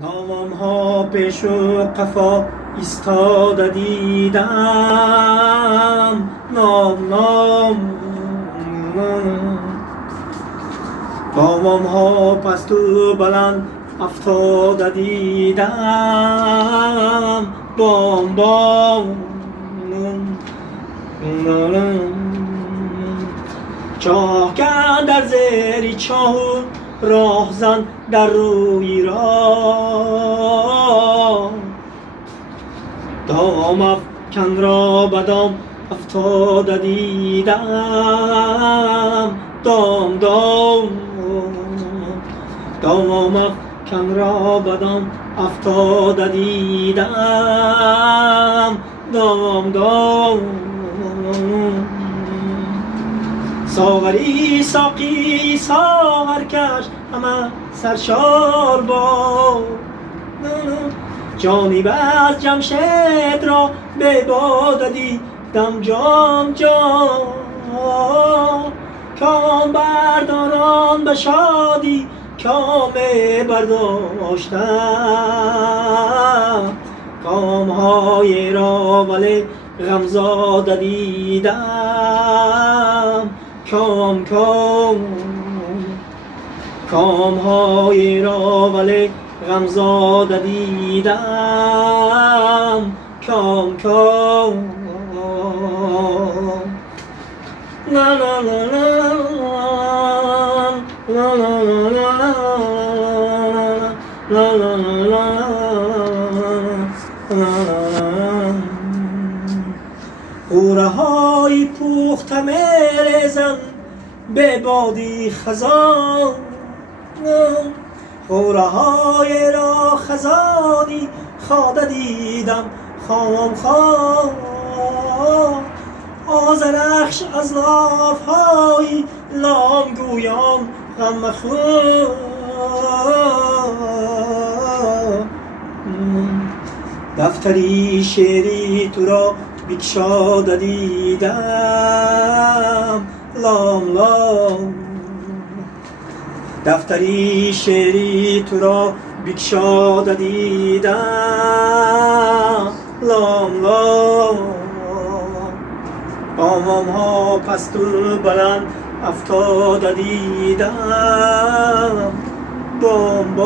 نامم ها پیش و قفا ایستاده دیدم، نام گامم ها پست و بلند افتاده دیدم، بام چاه کن در زیر چاه راه زن در روی راه، دام افکن را بدام افتاده دیدم، دام افکن را بدام افتاده دیدم، دام ساغری ساقی ساغرکش همه سرشار با جامی از جمشید را به باده دیدم جام کام برداران به شادی کام برداشتم، کام های را ولی غمزاده دیدم، کام های را ولی غمزاده دیدم، کام لا لا لا لا لا لا لا غوره های پوخته میریزند به بادی خزان، غوره های را خزانی خواده دیدم خام آذرخش از لاف های لام گویان غم مخور، دفتری شعری تو را بگشاده دیدم، لام دفتری شعری تو را بگشاده دیدم، لام بامم ها پست و بلند افتاده دیدم، بام